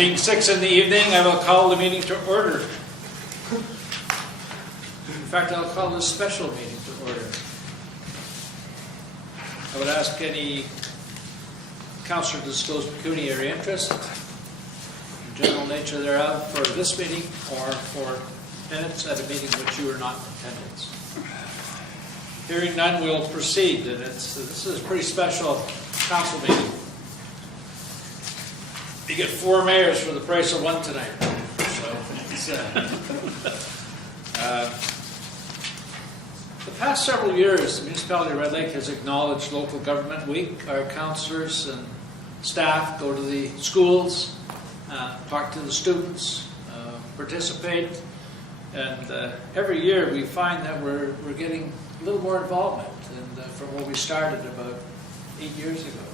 Being 6 in the evening, I will call the meeting to order. In fact, I'll call this special meeting to order. I would ask any councillor to disclose pecuniary interest, the general nature thereof, for this meeting or for minutes at a meeting which you are not in attendance. Hearing none, we'll proceed. And this is a pretty special council meeting. You get 4 mayors for the price of 1 tonight. So it's, the past several years, the municipality of Red Lake has acknowledged Local Government Week. Our councillors and staff go to the schools, talk to the students, participate, and every year we find that we're getting a little more involvement from where we started about 8 years ago.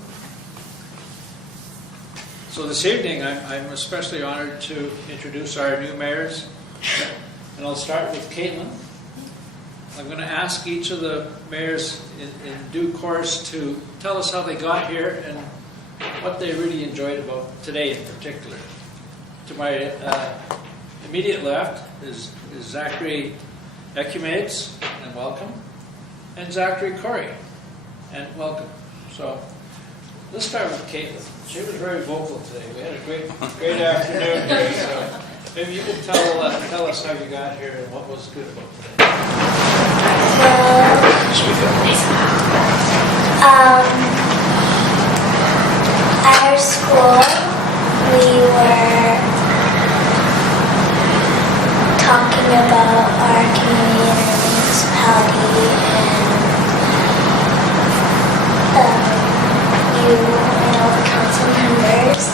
So this evening, I'm especially honored to introduce our new mayors, and I'll start with Caitlin. I'm going to ask each of the mayors in due course to tell us how they got here and what they really enjoyed about today in particular. To my immediate left is Zachary Ecumades, and welcome, and Zachary Corey, and welcome. So let's start with Caitlin. She was very vocal today. We had a great afternoon here. So maybe you can tell us how you got here and what was good about today. At our school, we were talking about our community and our municipality, and you and all the council members,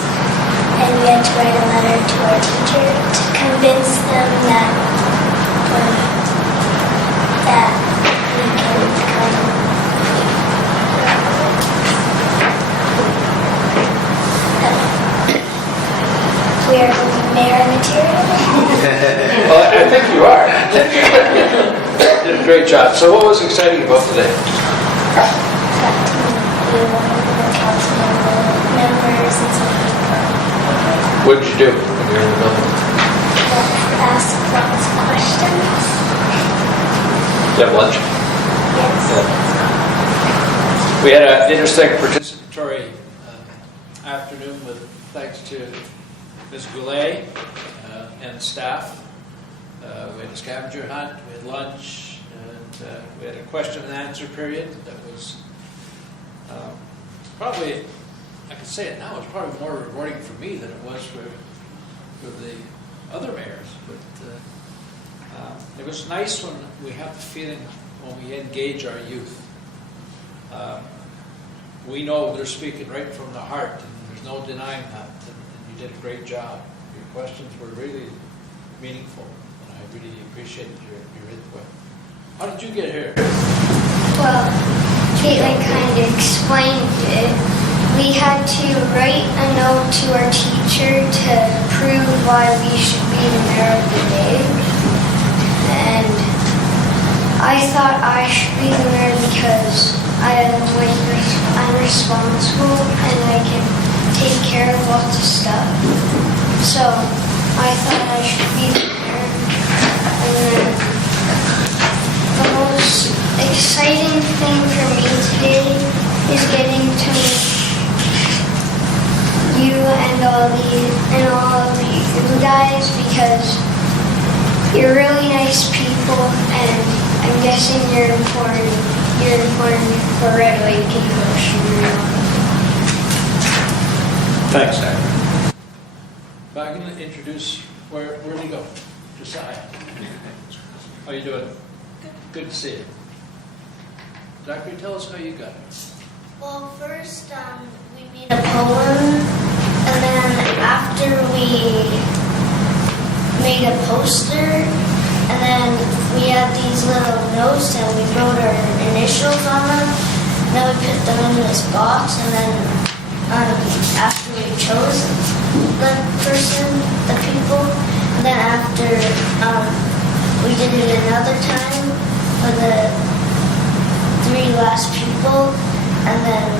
and we had to write a letter to our teacher to convince them that we can come. We are mayor material. Well, I think you are. You did a great job. So what was exciting about today? Members and some people. What did you do when you were in the building? Ask lots of questions. Did you have lunch? Yes. We had an interesting participatory afternoon with thanks to Ms. Goulet and staff. We had a scavenger hunt, we had lunch, and we had a question and answer period that was probably, I can say it now, it's probably more rewarding for me than it was for the other mayors. But it was nice when we have the feeling when we engage our youth. We know they're speaking right from the heart, and there's no denying that. And you did a great job. Your questions were really meaningful, and I really appreciated your input. How did you get here? Well, Caitlin kind of explained it. We had to write a note to our teacher to prove why we should be the mayor of the day. And I thought I should be the mayor because I'm responsible and I can take care of lots of stuff. So I thought I should be the mayor. And then the most exciting thing for me today is getting to meet you and all of you guys, because you're really nice people, and I'm guessing you're important. You're important for Red Lake and Ocean. Thanks, Zach. I'm going to introduce, where'd he go? Josiah. How you doing? Good to see you. Zachary, tell us how you got it. Well, first we made a poem, and then after we made a poster, and then we had these little notes and we wrote our initials on them, and then we put them in this box, and then after we chose the person, the people, and then after we did it another time for the 3 last people, and then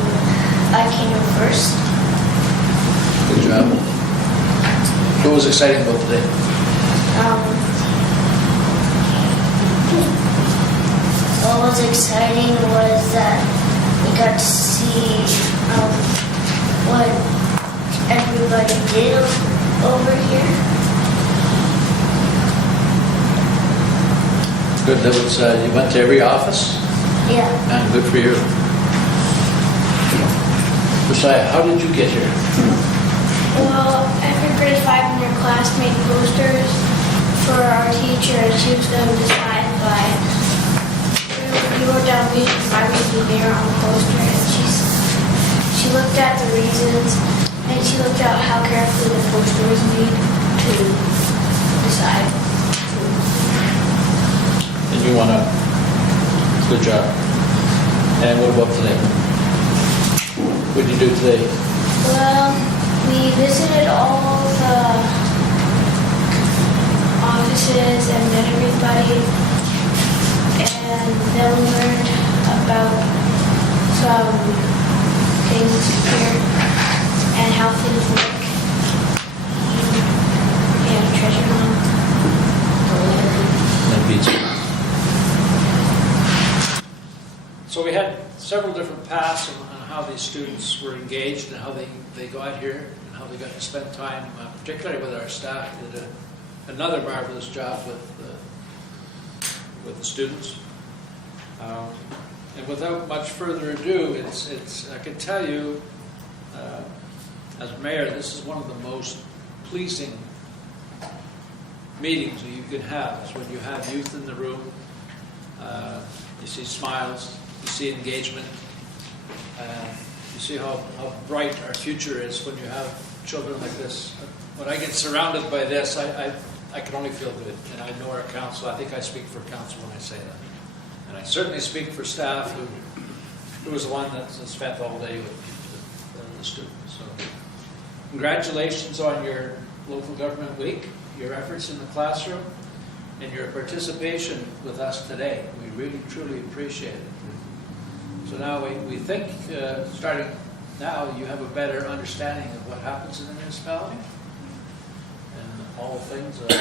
I came in first. Good job. What was exciting about today? What was exciting was that we got to see what everybody did over here. Good, that was, you went to every office? Yeah. And good for you. Josiah, how did you get here? Well, every grade 5 in their class made posters for our teacher and she was going to decide by we wrote down reasons why we should be there on the poster and she looked at the reasons and she looked at how carefully the poster was made to decide. And you want to, good job. And what about today? What did you do today? Well, we visited all the offices and met everybody, and then we learned about some things here and how things work. And treasure hunt. That beats you. So we had several different paths on how these students were engaged and how they got here and how they got to spend time, particularly with our staff, who did another marvelous job with the students. And without much further ado, it's I can tell you, as mayor, this is one of the most pleasing meetings that you can have. Is when you have youth in the room, you see smiles, you see engagement. You see how bright our future is when you have children like this. When I get surrounded by this, I can only feel good. And I know our council, I think I speak for council when I say that. And I certainly speak for staff who was the one that spent all day with the students. So congratulations on your local government week, your efforts in the classroom, and your participation with us today. We really, truly appreciate it. So now we think, starting now, you have a better understanding of what happens in the municipality and all the things that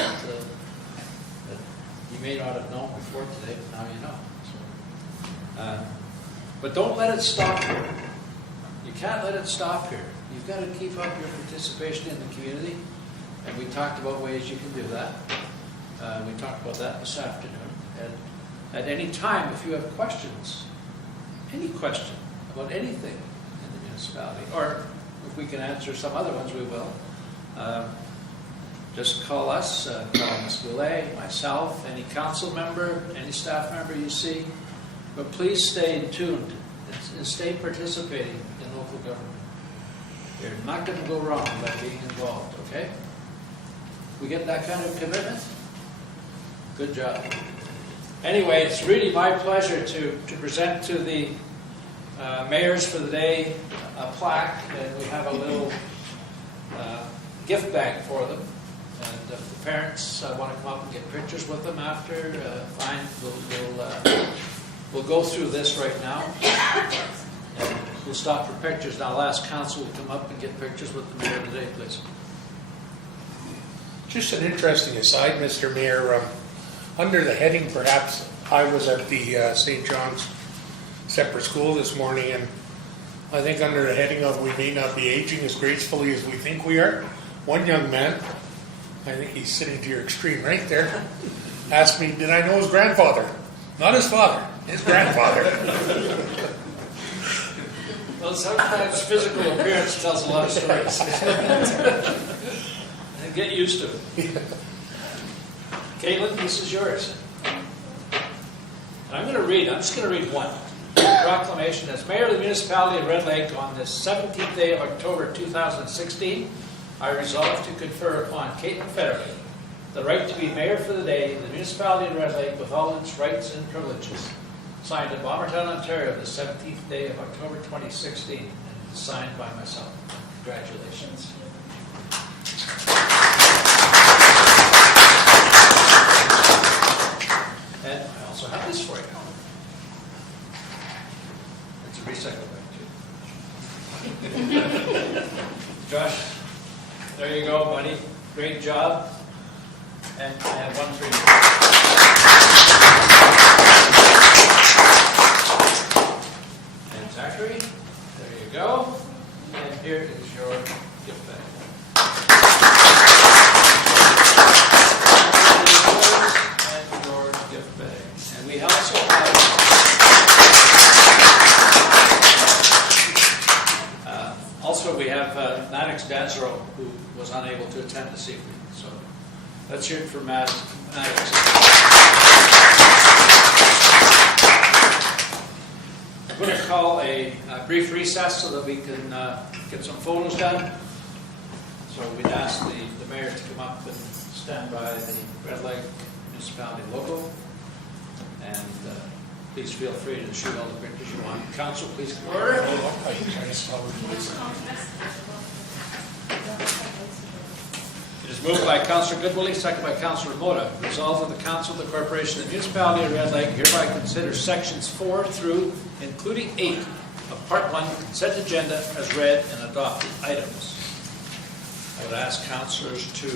you may not have known before today, but now you know. So, but don't let it stop here. You can't let it stop here. You've got to keep up your participation in the community, and we talked about ways you can do that. We talked about that this afternoon. And at any time, if you have questions, any question about anything in the municipality, or if we can answer some other ones, we will. Just call us, call Ms. Goulet, myself, any council member, any staff member you see. But please stay tuned and stay participating in local government. You're not going to go wrong by being involved, okay? We get that kind of commitment? Good job. Anyway, it's really my pleasure to present to the mayors for the day a plaque, and we have a little gift bag for them. And if the parents want to come up and get pictures with them after, fine. We'll go through this right now, and we'll stop for pictures. Now, I'll ask council to come up and get pictures with the mayor today, please. Just an interesting aside, Mr. Mayor. Under the heading, perhaps, I was at the St. John's separate school this morning, and I think under the heading of "We may not be aging as gracefully as we think we are," one young man, I think he's sitting to your extreme right there, asked me, did I know his grandfather? Not his father, his grandfather. Well, sometimes physical appearance tells a lot of stories. And get used to it. Caitlin, this is yours. And I'm just going to read one. Proclamation. As Mayor of the Municipality of Red Lake on this 17th day of October 2016, I resolve to confer upon Caitlin Fetterly the right to be Mayor for the day in the Municipality of Red Lake with all its rights and privileges. Signed in Bombertown, Ontario, the 17th day of October 2016, and signed by myself. Congratulations. And I also have this for you. It's a recycle bag, too. Josh, there you go, buddy. Great job. And I have one for you. And Zachary, there you go. And here is your gift bag. And your gift bag. And we also have we have Maddox Danzero, who was unable to attend this evening. So let's hear it from Maddox. I'm going to call a brief recess so that we can get some photos done. So we'd ask the mayor to come up and stand by the Red Lake Municipality logo. And please feel free to shoot all the pictures you want. Council, please come over. It is moved by Councillor Goodwillie, second by Councillor Mota. Resolved that the Council of the Corporation of the Municipality of Red Lake hereby considers sections 4 through, including 8, of Part 1 consent agenda as read and adopted items. I would ask councillors to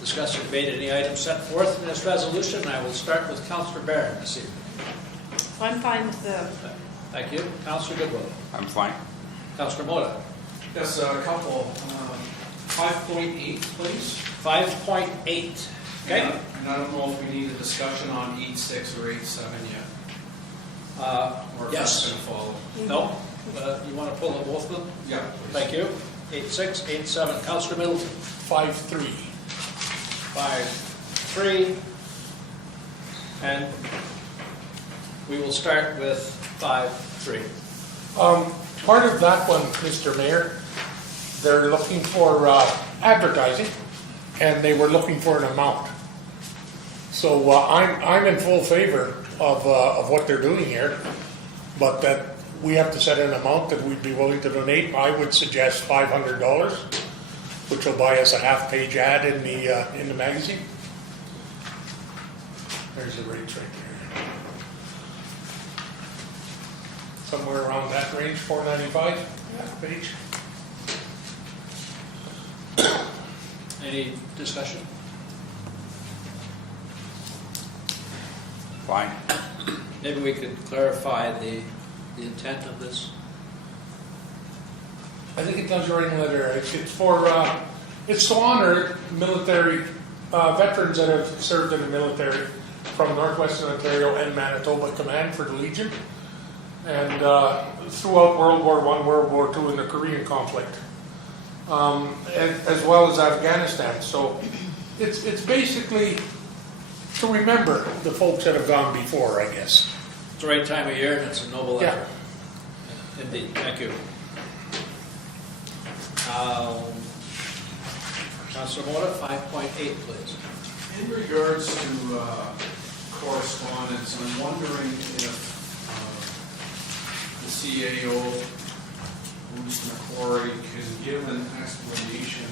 discuss or debate any items set forth in this resolution, and I will start with Councillor Barron this evening. I'm fine with the... Thank you. Councillor Goodwillie. I'm fine. Councillor Mota. Yes, a couple. 5.8, please. 5.8. Okay. And I don't know if we need a discussion on 8.6 or 8.7 yet. Or if Yes. that's going to follow. No? You want to pull both of them? Yeah, please. Thank you. 8.6, 8.7. Councillor Middleton. 5-3. 5.3. And we will start with 5.3. Part of that one, Mr. Mayor, they're looking for advertising, and they were looking for an amount. So I'm in full favor of what they're doing here, but that we have to set an amount that we'd be willing to donate. I would suggest $500, which will buy us a half-page ad in the magazine. There's the rates right there. Somewhere around that range, $4.95, half-page. Any discussion? Fine. Maybe we could clarify the intent of this. I think it does right in the letter. It's to honor military veterans that have served in the military from Northwestern Ontario and Manitoba Command for the Legion, and throughout World War I, World War II, and the Korean conflict, as well as Afghanistan. So it's basically to remember the folks that have gone before, I guess. It's the right time of year, and it's a noble Yeah. effort. Indeed. Thank you. Councillor Mota, 5.8, please. In regards to correspondence, I'm wondering if the CAO, Bruce McCrory, can give an explanation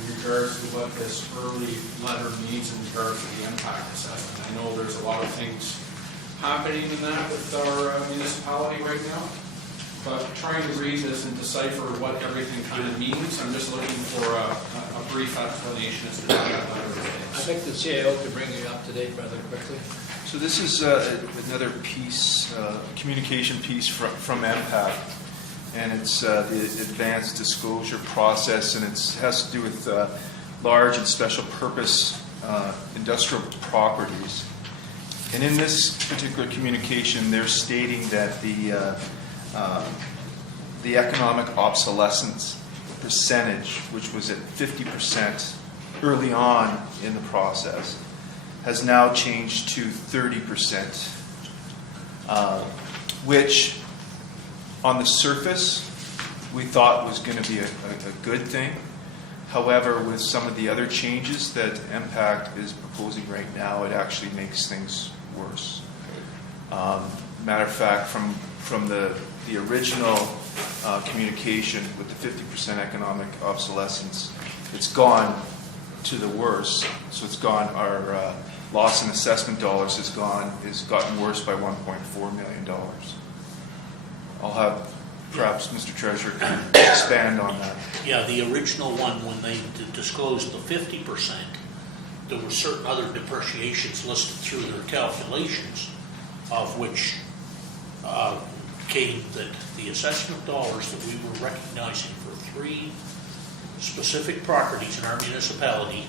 in regards to what this early letter means in regards to the impact assessment. I know there's a lot of things happening in that with our municipality right now, but trying to read this and decipher what everything kind of means, I'm just looking for a brief explanation as to what that letter I is. think the CAO could bring you up to date rather quickly. So this is another piece, communication piece from MPAC, and it's the advanced disclosure process, and it has to do with large and special purpose industrial properties. And in this particular communication, they're stating that the economic obsolescence percentage, which was at 50% early on in the process, has now changed to 30%, which on the surface we thought was going to be a good thing. However, with some of the other changes that MPAC is proposing right now, it actually makes things worse. Matter of fact, from the original communication with the 50% economic obsolescence, it's gone to the worse. So it's gone, our loss in assessment dollars has gotten worse by $1.4 million. I'll have perhaps Mr. Treasurer can expand on that. Yeah, the original one, when they disclosed the 50%, there were certain other depreciations listed through their calculations, of which came that the assessment dollars that we were recognizing for 3 specific properties in our municipality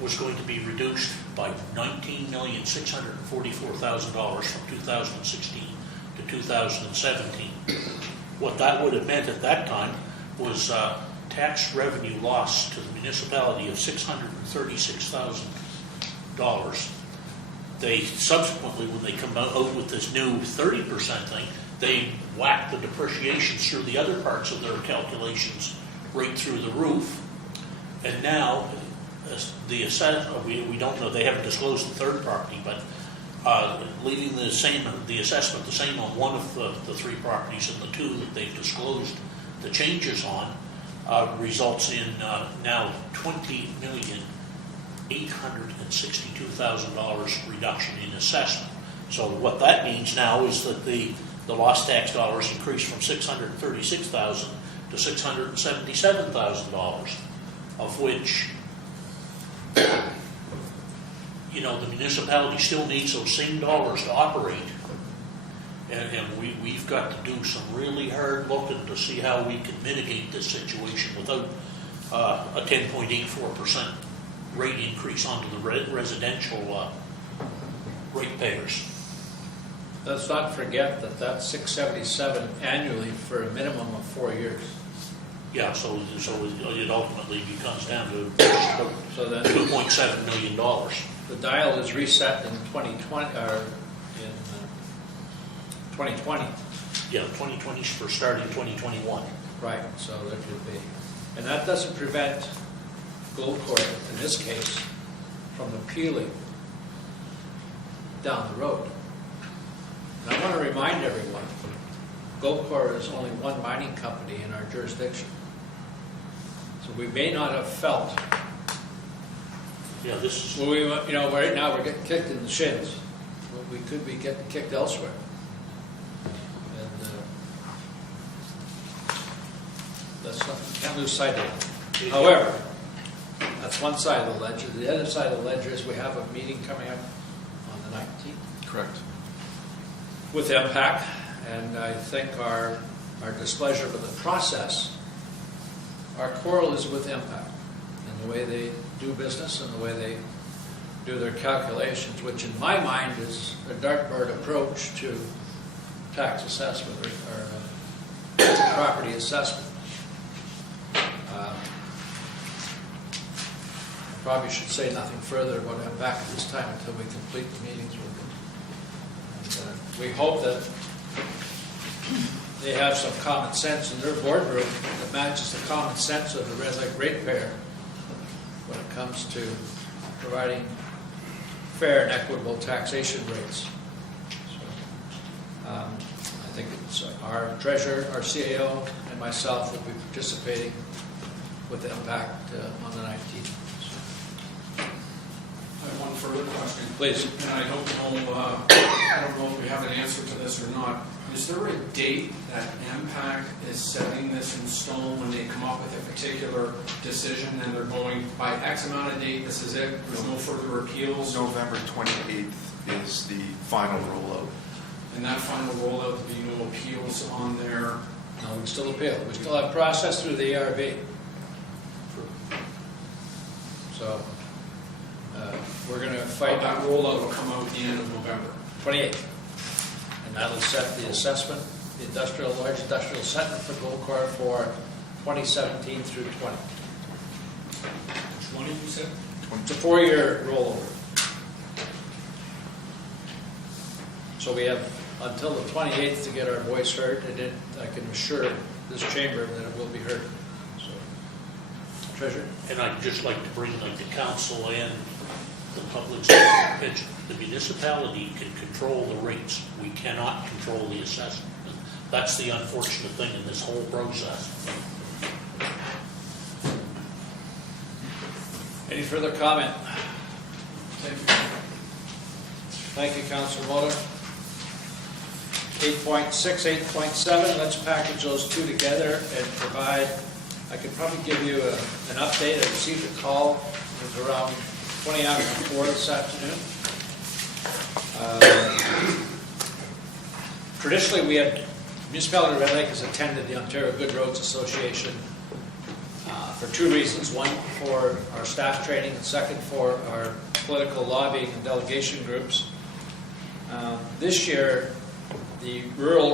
was going to be reduced by $19,644,000 from 2016 to 2017. What that would have meant at that time was tax revenue loss to the municipality of $636,000. They subsequently, when they come out with this new 30% thing, they whack the depreciations through the other parts of their calculations right through the roof. And now, the assessment, we don't know, they haven't disclosed the third property, but leaving the assessment the same on one of the 3 properties, and the 2 that they've disclosed the changes on, results in now $20,862,000 reduction in assessment. So what that means now is that the lost tax dollars increased from $636,000 to $677,000, of which, you know, the municipality still needs those same dollars to operate. And we've got to do some really hard looking to see how we can mitigate this situation without a 10.84% rate increase onto the residential ratepayers. Let's not forget that that's 677 annually for a minimum of 4 years. Yeah, so it ultimately becomes down to So then $2.7 million. the dial is reset in 2020, or in 2020. Yeah, 2020 for starting 2021. Right, so there could be. And that doesn't prevent Goldcorp, in this case, from appealing down the road. And I want to remind everyone, Goldcorp is only one mining company in our jurisdiction. So we may not have felt, Yeah, this is, well, right now we're getting kicked in the shins. Well, we could be getting kicked elsewhere. And can't lose sight of it. However, that's one side of the ledger. The other side of the ledger is we have a meeting coming up on the 19th Correct. with MPAC, and I think our displeasure with the process, our quarrel is with MPAC and the way they do business and the way they do their calculations, which in my mind is a dartboard approach to tax assessment or property assessment. I probably should say nothing further about MPAC at this time until we complete the meetings with them. And, we hope that they have some common sense in their boardroom that matches the common sense of the red light ratepayer when it comes to providing fair and equitable taxation rates. So, I think it's our treasurer, our CAO, and myself will be participating with the impact on the 19th. I have one further question. Please. And I don't know if we have an answer to this or not. Is there a date that MPAC is setting this in stone when they come up with a particular decision and they're going by X amount of date, this is it, there's no further appeals? November 28th is the final rollout. And that final rollout, there'll be no appeals on there? No, we still appeal. We still have process through the ARB. So we're going to fight That rollout will come out at the end of November. 28th. And that'll set the assessment, the large industrial assessment for Goldcorp for 2017 through 20. 20, you said? It's a 4-year rollover. So we have until the 28th to get our voice heard, and I can assure this chamber that it will be heard. So, Treasurer? and I'd just like to bring like the council and the public's attention. The municipality can control the rates. We cannot control the assessment. That's the unfortunate thing in this whole process. Any further comment? Thank you. Thank you, Councilor Muller. 8.6, 8.7, let's package those two together and provide, I could probably give you an update. I received a call, it was around 20 after 4 this afternoon. Traditionally, we had, municipality of Red Lake has attended the Ontario Good Roads Association for two reasons. One, for our staff training, and second, for our political lobbying and delegation groups. This year, the Rural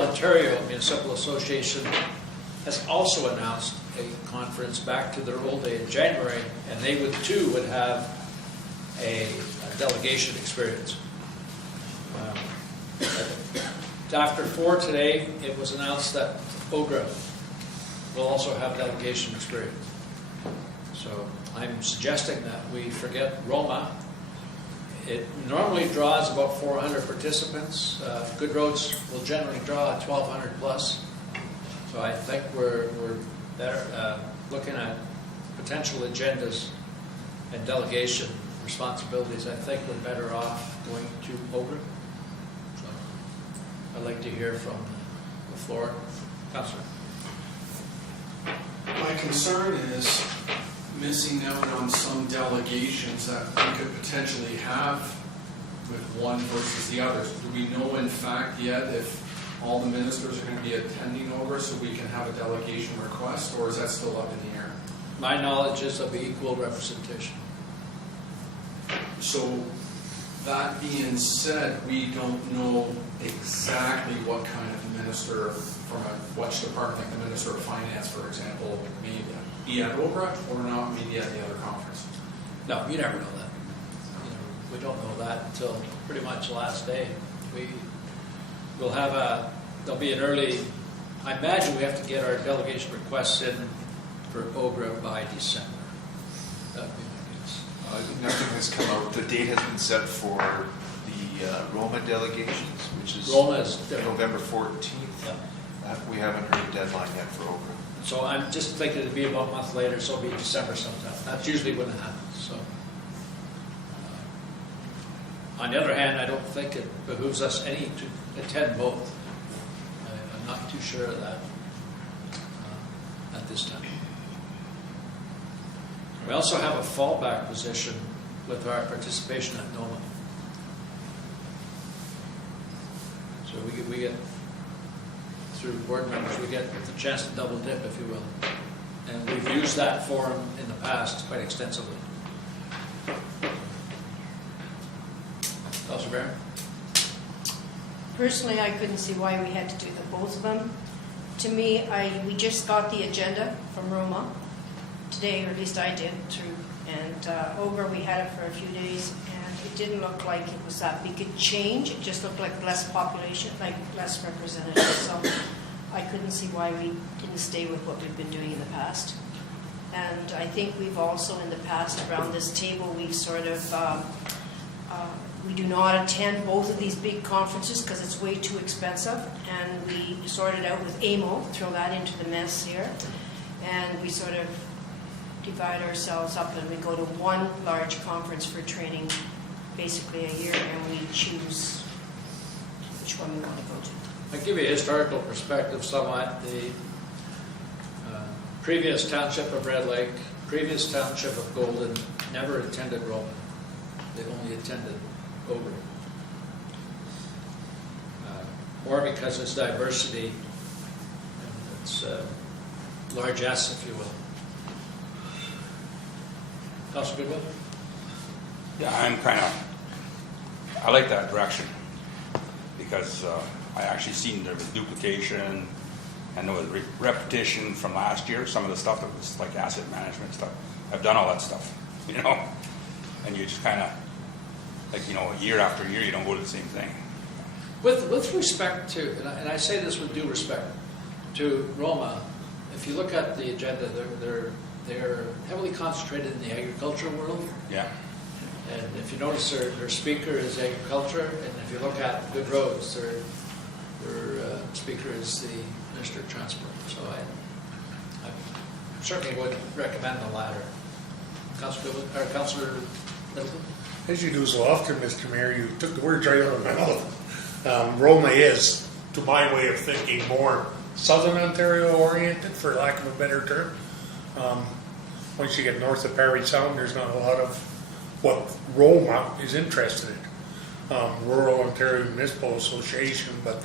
Ontario Municipal Association has also announced a conference back to their old day in January, and they would have a delegation experience. After 4 today, it was announced that OGRA will also have delegation experience. So I'm suggesting that we forget Roma. It normally draws about 400 participants. Good Roads will generally draw 1,200 plus. So I think we're better looking at potential agendas and delegation responsibilities. I think we're better off going to OGRA. So I'd like to hear from the floor. Councillor. My concern is missing out on some delegations that we could potentially have with one versus the others. Do we know in fact yet if all the ministers are going to be attending over so we can have a delegation request, or is that still up in the air? My knowledge is there'll be equal representation. So that being said, we don't know exactly what kind of minister from which department, like the Minister of Finance, for example, may be at OGRA or not, maybe at the other conference. No, you never know that. We don't know that until pretty much the last day. We'll have there'll be an early, I imagine we have to get our delegation requests in for OGRA by December. That would be my guess. Nothing has come out. The date has been set for the Roma delegations, which is Roma is different. November 14th. Yeah. We haven't heard a deadline yet for OGRA. So I'm just thinking it'd be about a month later, so it'll be December sometime. That's usually when it happens, so. On the other hand, I don't think it behooves us any to attend both. I'm not too sure of that at this time. We also have a fallback position with our participation at NOMA. So we get, through board members, we get the chance to double dip, if you will. And we've used that forum in the past quite extensively. Councilor Barron? Personally, I couldn't see why we had to do the both of them. To me, we just got the agenda from Roma today, or at least I did, and OGRA, we had it for a few days, and it didn't look like it was that big a change. It just looked like less population, like less representative. So I couldn't see why we didn't stay with what we've been doing in the past. And I think we've also in the past around this table, we've sort of, we do not attend both of these big conferences because it's way too expensive. And we sorted out with AMO, throw that into the mess here. And we sort of divide ourselves up and we go to one large conference for training basically a year, and we choose which one we want to go to. I'll give you a historical perspective somewhat. The previous township of Red Lake, previous township of Golden never attended Roma. They only attended OGRA. More because it's diversity and it's large S, if you will. Councilor Goodwill? Yeah, I like that direction because I actually seen there was duplication and there was repetition from last year. Some of the stuff that was like asset management stuff. I've done all that stuff, and you just kind of, year after year, you don't go to the same thing. With respect to, and I say this with due respect, to Roma, if you look at the agenda, they're heavily concentrated in the agricultural world. Yeah. And if you notice, their speaker is agriculture, and if you look at Good Roads, their speaker is the Minister of Transport. So I certainly would recommend the latter. Councillor Middleton? As you do so often, Mr. Mayor, you took the words right out of my mouth. Roma is, to my way of thinking, more southern Ontario oriented, for lack of a better term. Once you get north of Parry Sound, there's not a lot of what Roma is interested in. Rural Ontario Municipal Association, but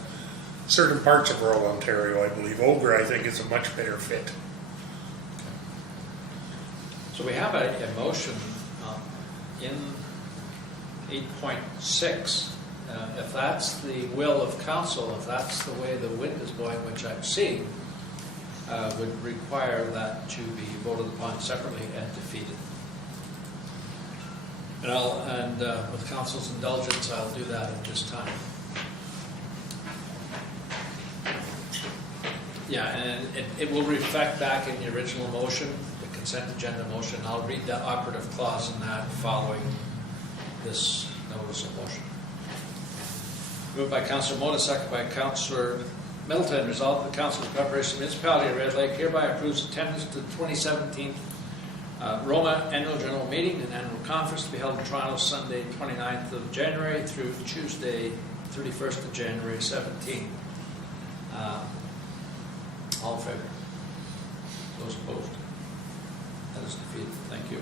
certain parts of rural Ontario, I believe. Ogre, I think, is a much better fit. So we have a motion in 8.6. If that's the will of council, if that's the way the wind is blowing, which I'm seeing, would require that to be voted upon separately and defeated. And with council's indulgence, I'll do that at this time. Yeah, and it will reflect back in the original motion, the consent agenda motion. I'll read the operative clause in that following this notice of motion. Moved by Councillor Mota, second by Councillor Middleton. Resolved that the Council of the Corporation Municipality of Red Lake hereby approves attendance to the 2017 Roma Annual General Meeting and Annual Conference to be held in Toronto Sunday, 29th of January through Tuesday, 31st of January 17. All in favor? Those opposed? That is defeated. Thank you.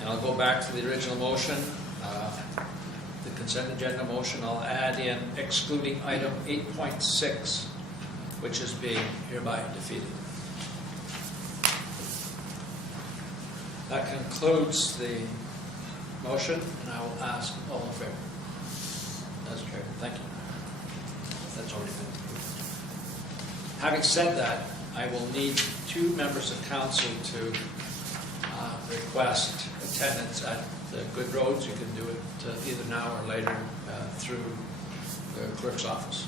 And I'll go back to the original motion, the consent agenda motion. I'll add in excluding item 8.6, which is being hereby defeated. That concludes the motion, and I will ask all in favor. That's carried. Thank you. That's already been approved. Having said that, I will need 2 members of council to request attendance at the Good Roads. You can do it either now or later through the clerk's office.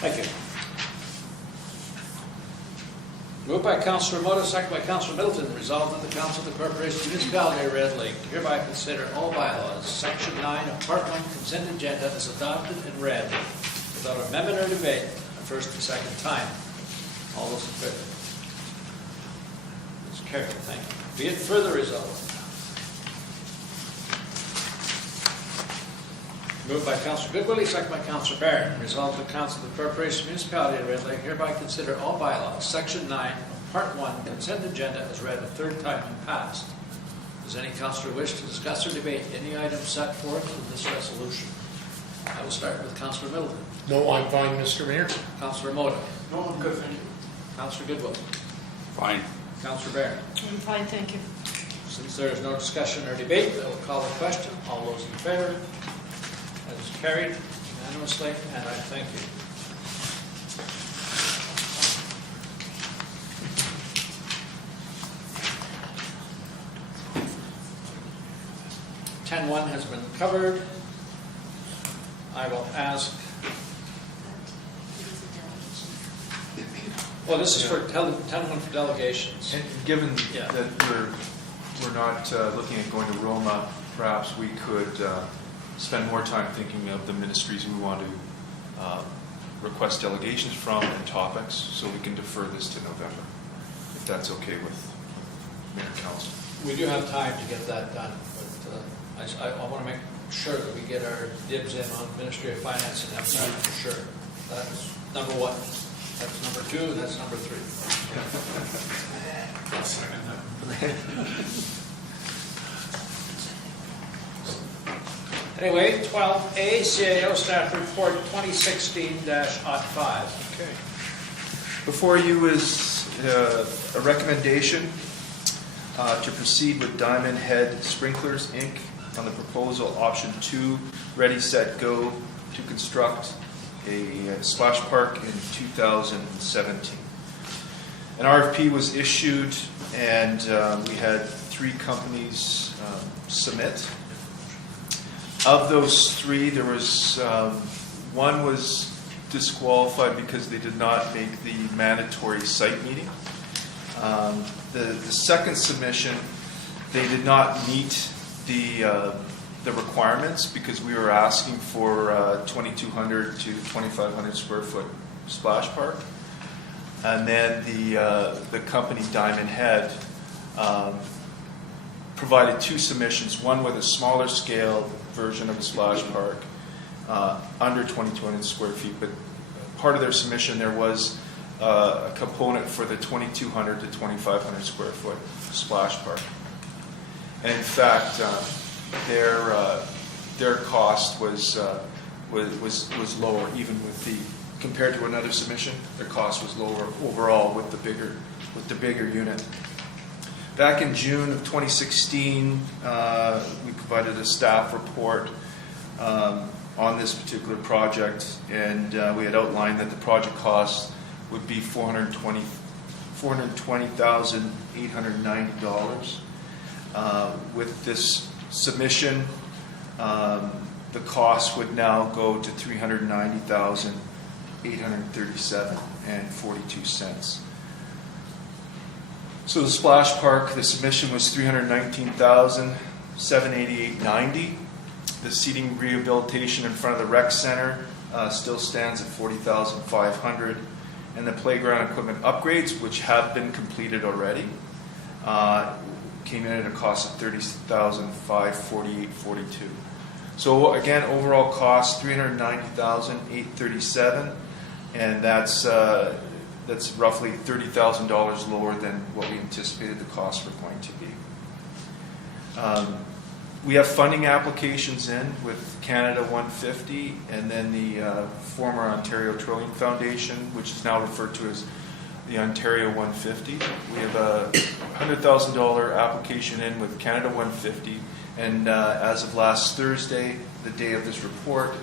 Thank you. Moved by Councillor Mota, second by Councillor Middleton. Resolved that the Council of the Corporation Municipality of Red Lake hereby consider all bylaws, Section 9 of Part 1 consent agenda is adopted and read without amendment or debate the first and second time. All those in favor? It's carried. Thank you. Be it further resolved. Moved by Councillor Goodwillie, second by Councillor Barron. Resolved that the Council of the Corporation Municipality of Red Lake hereby consider all bylaws, Section 9 of Part 1 consent agenda as read a third time and passed. Does any councillor wish to discuss or debate any item set forth in this resolution? I will start with Councillor Middleton. No, I'm fine, Mr. Mayor. Councillor Mota. No, I'm good, thank you. Councillor Goodwill. Fine. Councillor Barron. I'm fine, thank you. Since there is no discussion or debate, I will call the question. All those in favor? That is carried unanimously, and I thank you. (10.1) has been covered. I will ask. Well, this is for 10.1 for delegations. And given Yeah. that we're not looking at going to Roma, perhaps we could spend more time thinking of the ministries we want to request delegations from and topics, so we can defer this to November, if that's okay with Mayor and Council. We do have time to get that done, but I want to make sure that we get our dibs in on Ministry of Finance and FCI for sure. That's number 1. That's number 2, and that's number 3. I'll second that. Anyway, 12A, CAO Staff Report 2016-05. Okay. Before you is a recommendation to proceed with Diamond Head Sprinklers, Inc. on the proposal option 2, ready, set, go, to construct a splash park in 2017. An RFP was issued, and we had 3 companies submit. Of those 3, there was one was disqualified because they did not make the mandatory site meeting. The second submission, they did not meet the requirements because we were asking for 2,200 to 2,500 square foot splash park. And then the company Diamond Head provided 2 submissions, one with a smaller scale version of a splash park, under 2,200 square feet, but part of their submission there was a component for the 2,200 to 2,500 square foot splash park. And in fact, their cost was lower, even with compared to another submission. Their cost was lower overall with the bigger unit. Back in June of 2016, we provided a staff report on this particular project, and we had outlined that the project cost would be $420,890. With this submission, the cost would now go to $390,837.42. So the splash park, the submission was $319,788.90. The seating rehabilitation in front of the rec center still stands at $40,500, and the playground equipment upgrades, which have been completed already, came in at a cost of $30,548.42. So again, overall cost $390,837, and that's roughly $30,000 lower than what we anticipated the costs were going to be. We have funding applications in with Canada 150 and then the former Ontario Trillium Foundation, which is now referred to as the Ontario 150. We have a $100,000 application in with Canada 150, and as of last Thursday, the day of this report,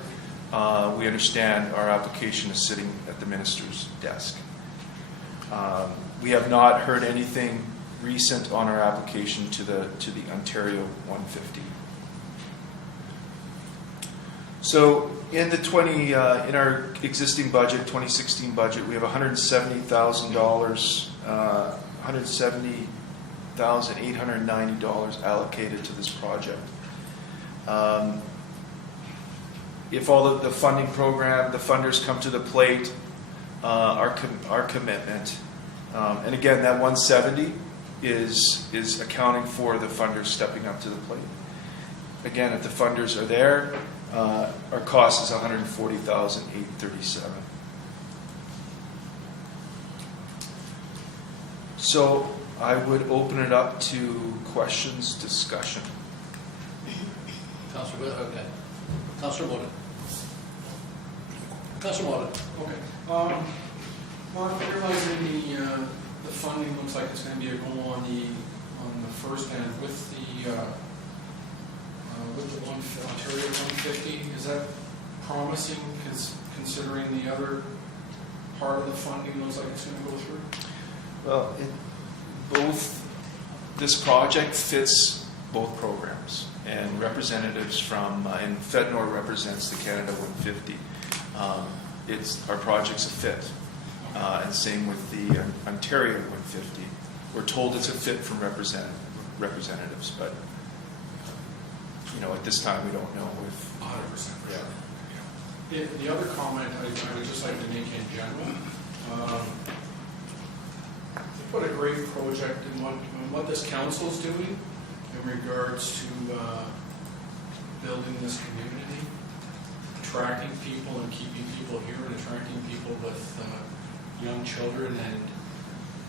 we understand our application is sitting at the minister's desk. We have not heard anything recent on our application to the Ontario 150. So in our existing budget, 2016 budget, we have $170,000, $170,890 allocated to this project. If all of the funding program, the funders come to the plate, our commitment, and again, that 170 is accounting for the funders stepping up to the plate. Again, if the funders are there, our cost is $140,837. So I would open it up to questions, discussion. Councillor Wood, okay. Councillor Wood. Councillor Wood. Okay. Mark, realizing the funding looks like it's going to be a goal on the first end with the Ontario 150. Is that promising? Considering the other part of the funding looks like it's going to go through. Well, this project fits both programs, and representatives from and FedNor represents the Canada 150. Our project's a fit. And same with the Ontario 150. We're told it's a fit from representatives, but at this time we don't know if 100%. Yeah. The other comment I would just like to make in general, you put a great project in what this council's doing in regards to building this community, attracting people and keeping people here, and attracting people with young children, and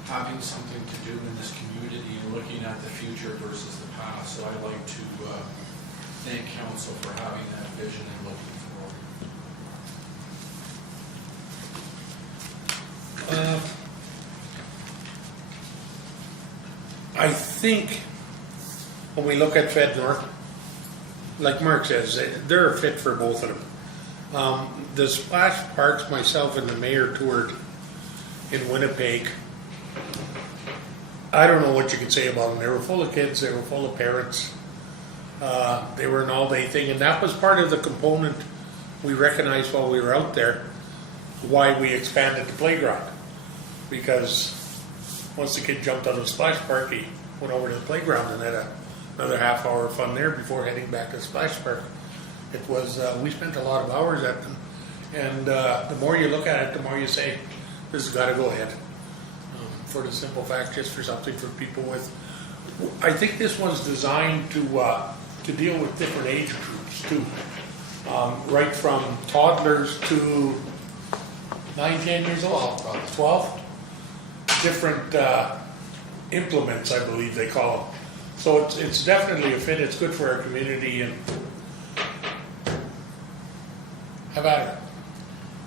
having something to do in this community and looking at the future versus the past. So I'd like to thank council for having that vision and looking forward. I think when we look at FedNor, like Mark says, they're a fit for both of them. The splash parks, myself and the mayor toured in Winnipeg. I don't know what you could say about them. They were full of kids, they were full of parents. They were an all-day thing, and that was part of the component we recognized while we were out there, why we expanded the playground. Because once the kid jumped on the splash park, he went over to the playground and had another half hour of fun there before heading back to the splash park. It was, we spent a lot of hours at them, and the more you look at it, the more you say, this has got to go ahead. for the simple fact, just for something for people with, I think this one's designed to deal with different age groups too. Right from toddlers to 9, 10 years old. 12? Different implements, I believe they call them. So it's definitely a fit. It's good for our community. And how about it?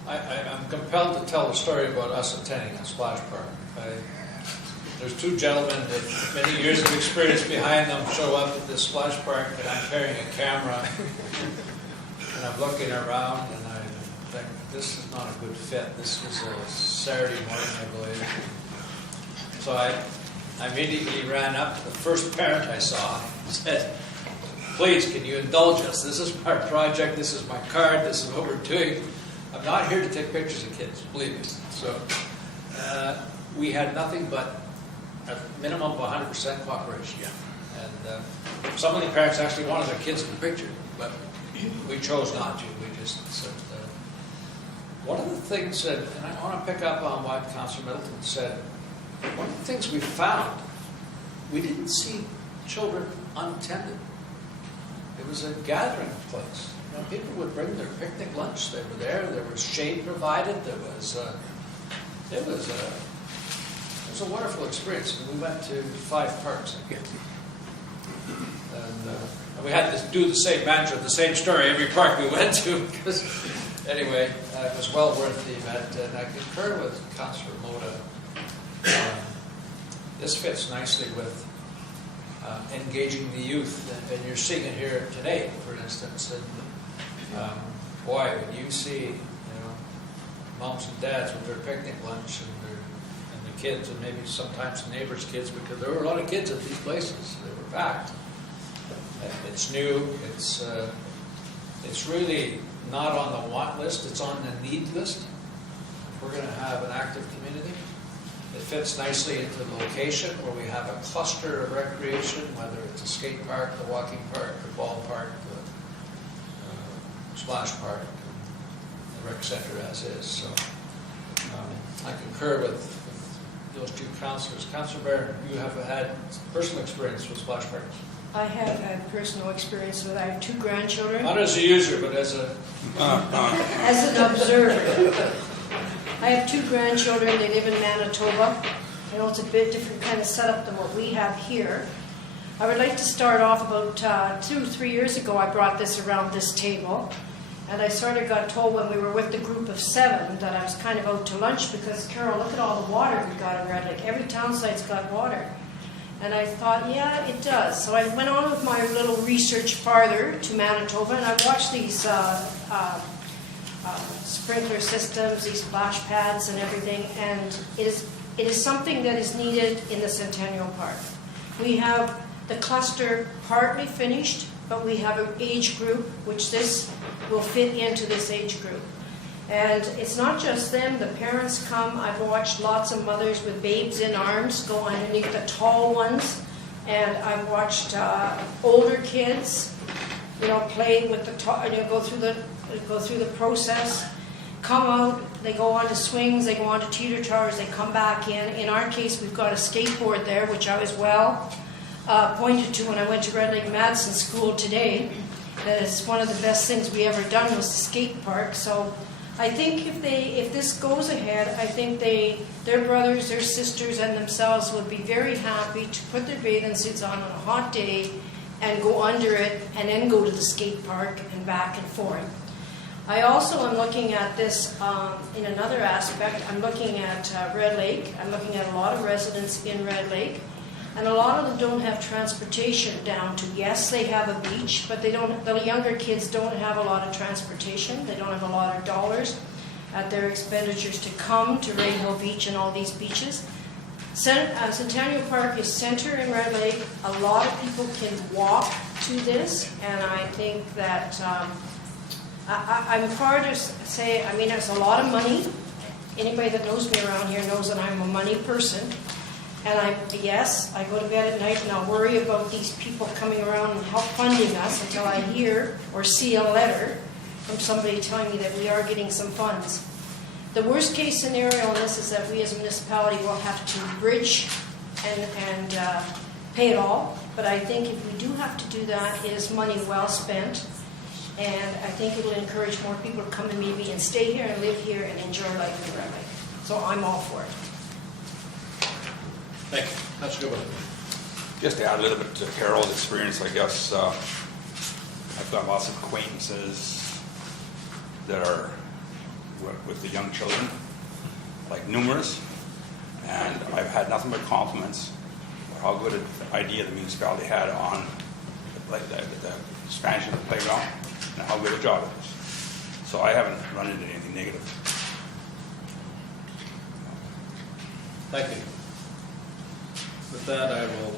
I'm compelled to tell a story about us attending a splash park. There's two gentlemen with many years of experience behind them show up at this splash park, and I'm carrying a camera, and I'm looking around, and I think, this is not a good fit. This was a Saturday morning, I believe. So I immediately ran up to the first parent I saw and said, please, can you indulge us? This is our project, this is my card, this is what we're doing. I'm not here to take pictures of kids, believe me. So we had nothing but a minimum of 100% cooperation. Yeah. And some of the parents actually wanted their kids in the picture, but we chose not to. We just said, one of the things that, and I want to pick up on what Councillor Middleton said, one of the things we found, we didn't see children unattended. It was a gathering place. You know, people would bring their picnic lunch. They were there. There was shade provided. It was a wonderful experience. And we went to 5 parks again. And we had to do the same mantra, the same story every park we went to. Because anyway, it was well worth the event. And I concur with Councillor Moda. This fits nicely with engaging the youth, and you're seeing it here today, for instance. And boy, when you see, moms and dads with their picnic lunch and the kids, and maybe sometimes the neighbors' kids, because there were a lot of kids at these places. They were packed. It's new. It's really not on the want list. It's on the need list. We're going to have an active community. It fits nicely into the location where we have a cluster of recreation, whether it's a skate park, the walking park, the ball park, the splash park, the rec center as is. So I concur with those two councillors. Councillor Barron, you have had personal experience with splash parks. I have had personal experience with. I have 2 grandchildren. Not as a user, but as a... As an observer. I have 2 grandchildren. They live in Manitoba. I know it's a bit different kind of setup than what we have here. I would like to start off about 2 or 3 years ago. I brought this around this table, and I sort of got told when we were with the group of 7 that I was kind of out to lunch because, Carol, look at all the water we got in Red Lake. Every town site's got water. And I thought, yeah, it does. So I went on with my little research farther to Manitoba, and I watched these sprinkler systems, these splash pads and everything, and it is something that is needed in the Centennial Park. We have the cluster partly finished, but we have an age group, which this will fit into this age group. And it's not just them, the parents come. I've watched lots of mothers with babes in arms go underneath the tall ones, and I've watched older kids, play with the go through the process, come out, they go onto swings, they go onto teeter totters, they come back in. In our case, we've got a skateboard there, which I was pointed to when I went to Red Lake Madison School today. That it's one of the best things we ever done was the skate park. So I think if this goes ahead, I think their brothers, their sisters, and themselves would be very happy to put their bathing suits on a hot day and go under it and then go to the skate park and back and forth. I also am looking at this in another aspect. I'm looking at Red Lake. I'm looking at a lot of residents in Red Lake, and a lot of them don't have transportation down to. Yes, they have a beach, but they don't. The younger kids don't have a lot of transportation. They don't have a lot of dollars at their expenditures to come to Rainbow Beach and all these beaches. Centennial Park is center in Red Lake. A lot of people can walk to this, and I think that I'm proud to say, it's a lot of money. Anybody that knows me around here knows that I'm a money person. And I go to bed at night and I'll worry about these people coming around and help funding us until I hear or see a letter from somebody telling me that we are getting some funds. The worst case scenario on this is that we as a municipality will have to bridge and pay it all. But I think if we do have to do that, it is money well spent. And I think it will encourage more people to come to Meeby and stay here and live here and enjoy life in Red Lake. So I'm all for it. Thank you. That's a good one. Just to add a little bit to Carol's experience, I guess, I've got lots of acquaintances that are with the young children, like numerous, and I've had nothing but compliments for how good an idea the municipality had on the expansion of the playground and how good a job it is. So I haven't run into anything negative. Thank you. With that, I will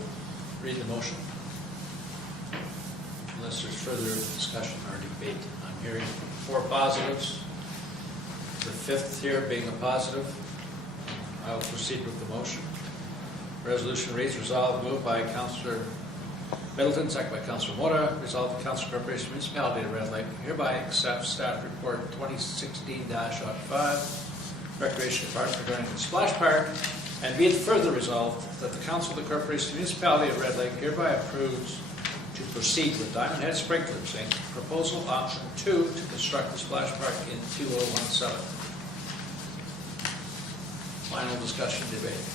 read the motion. Unless there's further discussion or debate, I'm hearing 4 positives. The 5th here being a positive. I will proceed with the motion. Resolution reads, resolved, moved by Councillor Middleton, second by Councillor Mota, resolved the Council Corporation Municipality of Red Lake hereby accepts staff report 2016-5, Recreation Department regarding the Splash Park, and be it further resolved that the Council of the Corporation Municipality of Red Lake hereby approves to proceed with Diamond Head Sprinklers Inc. Proposal Option 2 to construct the Splash Park in 2017. Final discussion debate.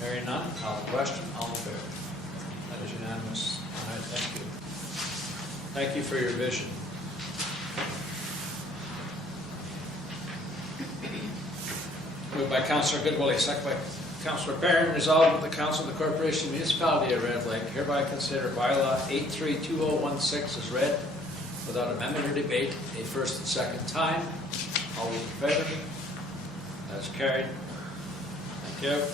Hearing none, call the question, all in favor. That is unanimous, and I thank you. Thank you for your vision. Moved by Councillor Goodwillie, second by Councillor Barron, resolved that the Council of the Corporation Municipality of Red Lake hereby consider bylaw 832016 as read without amendment or debate a first and second time. All those in favor? That's carried. Thank you.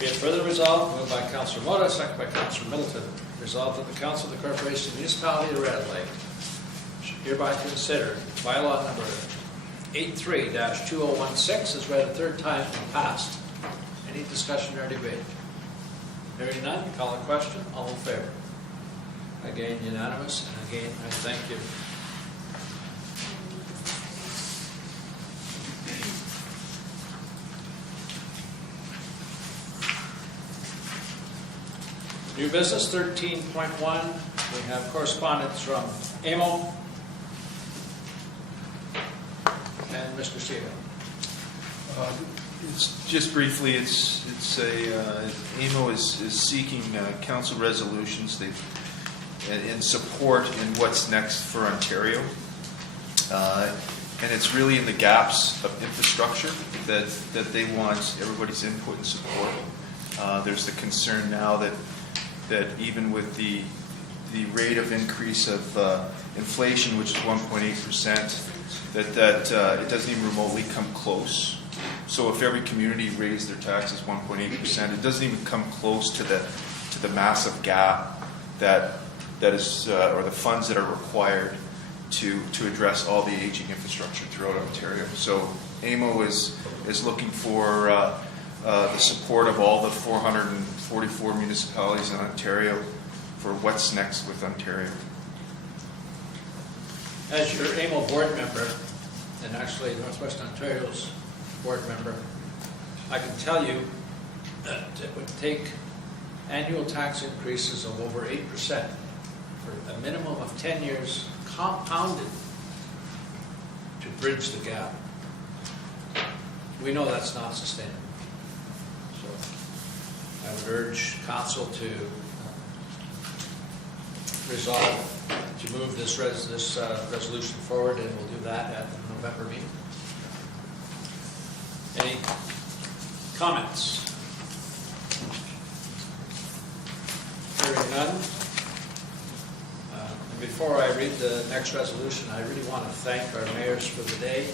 Be it further resolved, moved by Councillor Mota, second by Councillor Middleton, resolved that the Council of the Corporation Municipality of Red Lake should hereby consider bylaw number 83-2016 is read a third time and passed. Any discussion or debate? Hearing none, call a question. All in favor? Again, unanimous, and again, I thank you. New business 13.1. We have correspondence from AMO and Mr. Seaman. It's just briefly, AMO is seeking council resolutions in support in what's next for Ontario. And it's really in the gaps of infrastructure that they want everybody's input and support. There's the concern now that even with the rate of increase of inflation, which is 1.8%, that it doesn't even remotely come close. So if every community raised their taxes 1.8%, it doesn't even come close to the massive gap that is, or the funds that are required to address all the aging infrastructure throughout Ontario. So AMO is looking for the support of all the 444 municipalities in Ontario for what's next with Ontario. As your AMO board member, and actually Northwest Ontario's board member, I can tell you that it would take annual tax increases of over 8% for a minimum of 10 years compounded to bridge the gap. We know that's not sustainable. So I would urge council to resolve to move this resolution forward, and we'll do that at the November meeting. Any comments? Hearing none. Before I read the next resolution, I really want to thank our mayors for the day.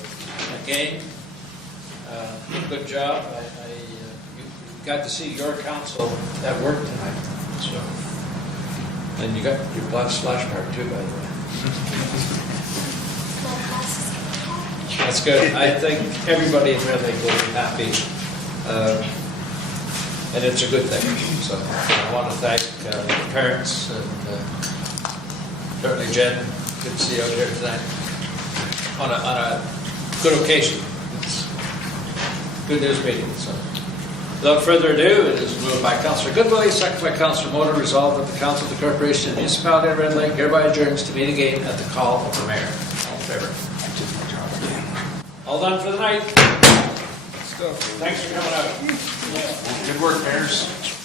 Again, good job. You got to see your council at work tonight. So, and you got your black splash park too, by the way. That's good. I think everybody in Red Lake will be happy, and it's a good thing. So I want to thank the parents and certainly Jen. Good to see you out here tonight on a good occasion. It's good news meeting, so. Without further ado, it is moved by Councillor Goodwillie, second by Councillor Motor, resolved that the Council of the Corporation and Municipality of Red Lake hereby adjourns to meet again at the call of the mayor. All in favor? All done for the night. Thanks for coming out. Good work, mayors.